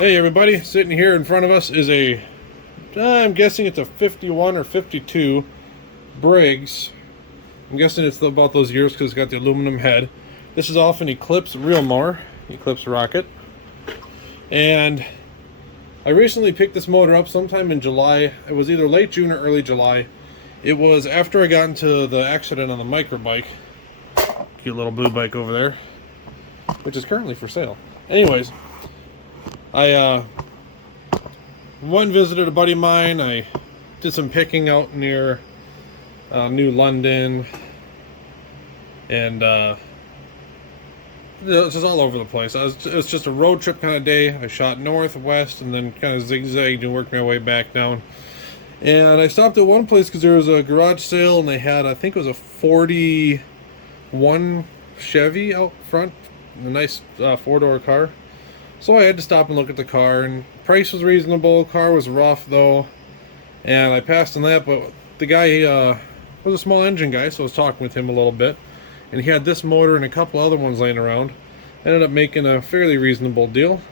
Hey everybody, sitting here in front of us is I'm guessing it's a 51 or 52 Briggs. I'm guessing it's about those years because it's got the aluminum head. This is off an Eclipse reel mower, Eclipse Rocket. And I recently picked this motor up sometime in July. It was either late June or early July. It was after I got into the accident on the micro bike. Cute little blue bike over there, which is currently for sale. Anyways, I went and visited a buddy of mine. I did some picking out near New London, and it's just all over the place. It was just a road trip kind of day. I shot north, west, and then kind of zigzagged and worked my way back down. And I stopped at one place because there was a garage sale, and they had, I think it was a 41 Chevy out front, a nice four-door car. So I had to stop and look at the car, and price was reasonable. Car was rough though, and I passed on that. But the guy was a small engine guy, so I was talking with him a little bit, and he had this motor and a couple other ones laying around. I ended up making a fairly reasonable deal,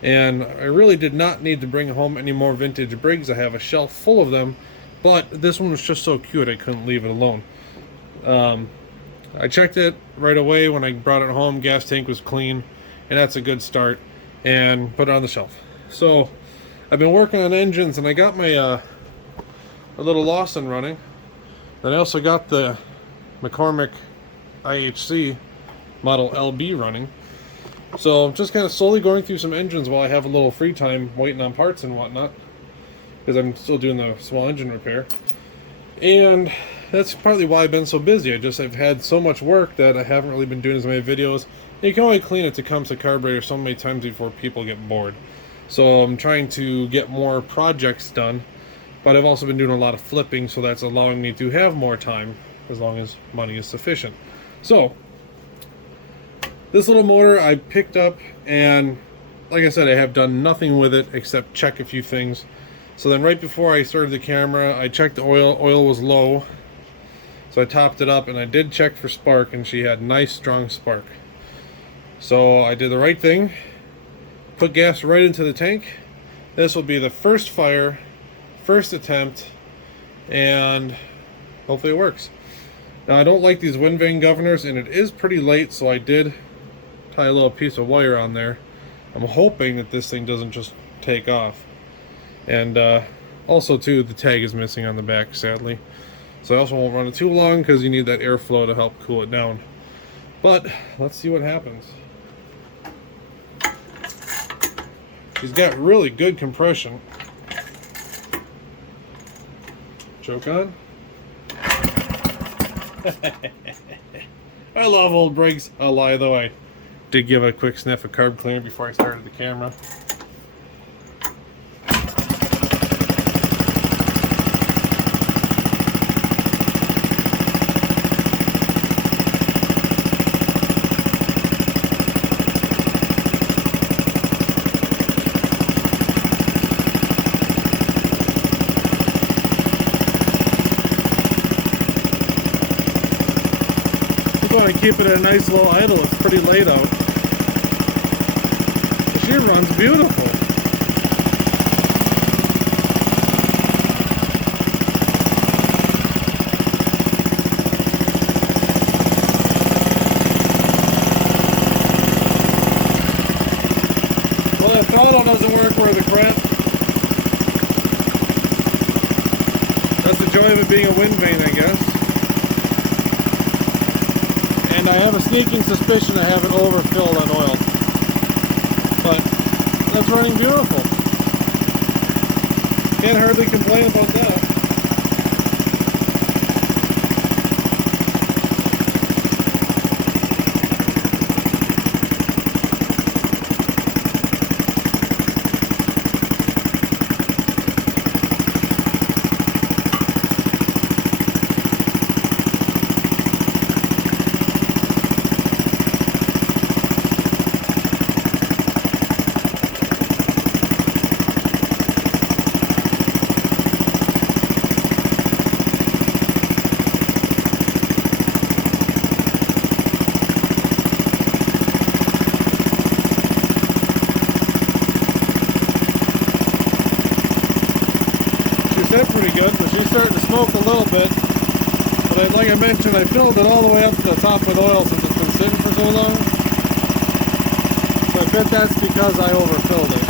and I really did not need to bring home any more vintage Briggs. I have a shelf full of them, but this one was just so cute I couldn't leave it alone. I checked it right away when I brought it home. Gas tank was clean, and that's a good start, and put it on the shelf. So I've been working on engines, and I got my a little Lawson running. Then I also got the McCormick IHC model LB running. So I'm just kind of slowly going through some engines while I have a little free time waiting on parts and whatnot, because I'm still doing the small engine repair. And that's partly why I've been so busy. I've had so much work that I haven't really been doing as many videos. You can only clean it to Tecumseh carburetor so many times before people get bored. So I'm trying to get more projects done, but I've also been doing a lot of flipping, so that's allowing me to have more time as long as money is sufficient. So this little motor I picked up, and like I said, I have done nothing with it except check a few things. So then right before I started the camera, I checked the oil. Oil was low, so I topped it up, and I did check for spark, and she had nice strong spark. So I did the right thing, put gas right into the tank. This will be the first fire, first attempt, and hopefully it works. Now I don't like these wind vane governors, and it is pretty late, so I did tie a little piece of wire on there. I'm hoping that this thing doesn't just take off. And also too, the tag is missing on the back, sadly. So I also won't run it too long because you need that airflow to help cool it down. But let's see what happens. She's got really good compression. Choke on. I love old Briggs. I'll lie though, I did give it a quick sniff of carb cleaner before I started the camera. Want to keep it at a nice low idle. It's pretty late out. She runs beautiful. Well, the throttle doesn't work worth a crap. That's the joy of it being a wind vane, I guess. And I have a sneaking suspicion I have it overfilled on oil. But that's running beautiful. Can't hardly complain about that. good, but she's starting to smoke a little bit. But like I mentioned, I filled it all the way up to the top with oil since it's been sitting for so long. So I bet that's because I overfilled it.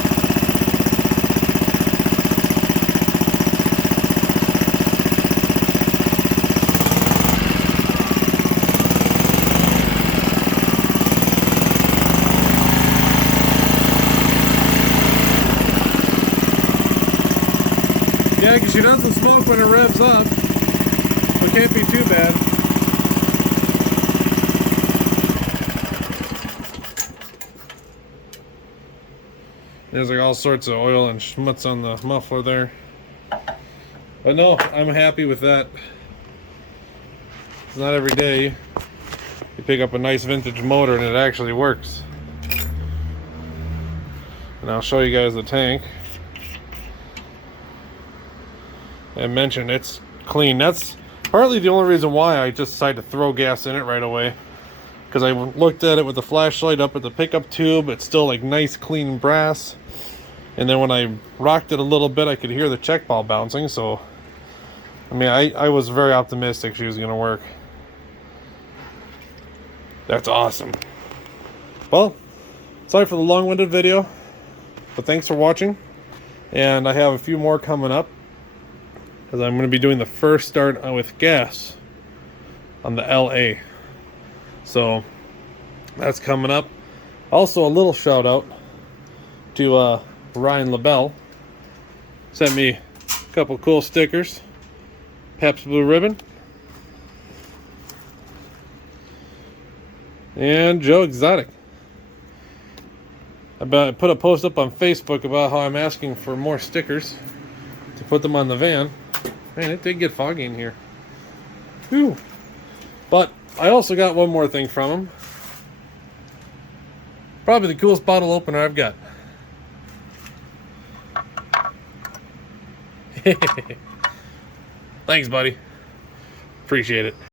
Yeah, because she doesn't smoke when it revs up. So it can't be too bad. There's like all sorts of oil and schmutz on the muffler there. But no, I'm happy with that. It's not every day you pick up a nice vintage motor and it actually works. And I'll show you guys the tank. I mentioned it's clean. That's partly the only reason why I just decided to throw gas in it right away, because I looked at it with the flashlight up at the pickup tube. It's still like nice clean brass, and then when I rocked it a little bit I could hear the check ball bouncing. So I mean, I was very optimistic she was gonna work. That's awesome. Well, sorry for the long-winded video, but thanks for watching, and I have a few more coming up, because I'm going to be doing the first start with gas on the LA. So that's coming up. Also, a little shout out to Ryan LaBelle. Sent me a couple cool stickers. Pabst Blue Ribbon. And Joe Exotic. I put a post up on Facebook about how I'm asking for more stickers to put them on the van. Man, it did get foggy in here. Whew. But I also got one more thing from him. Probably the coolest bottle opener I've got. Thanks, buddy. Appreciate it.